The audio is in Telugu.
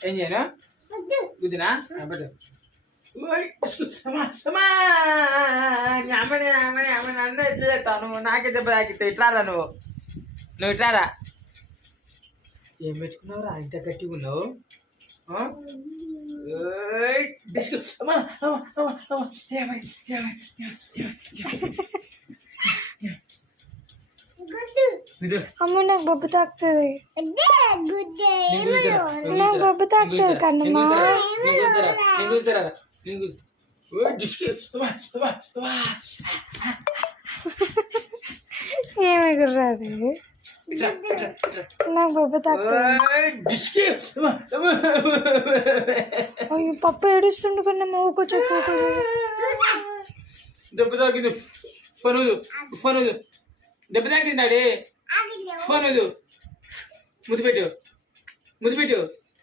ఏం చేయను గుద్దినా పెట్టు అమ్మని అమ్మని అమ్మని అన్న ఎట్లా చేస్తావు నువ్వు నాకే దెబ్బ తాకితే ఇట్లారా నువ్వు ఇట్లారా ఏం పెట్టుకున్నావురా ఇంత గట్టిగా ఉన్నావు అమ్మ నాకు బొబ్బు తాకుతుంది నాకు బొబ్బు తాకుతుంది కన్నమ్మా ఏమి కుర్రాది నాకు బొబ్బు తాకుతుంది అయ్యో పప్పు ఏడుస్తుండు కన్నమ్మ ఊకో చెప్పు దెబ్బ తాకింది ఫోన్ దెబ్బ తాకింది డాడీ ఫోన్ ముద్దు పెట్టు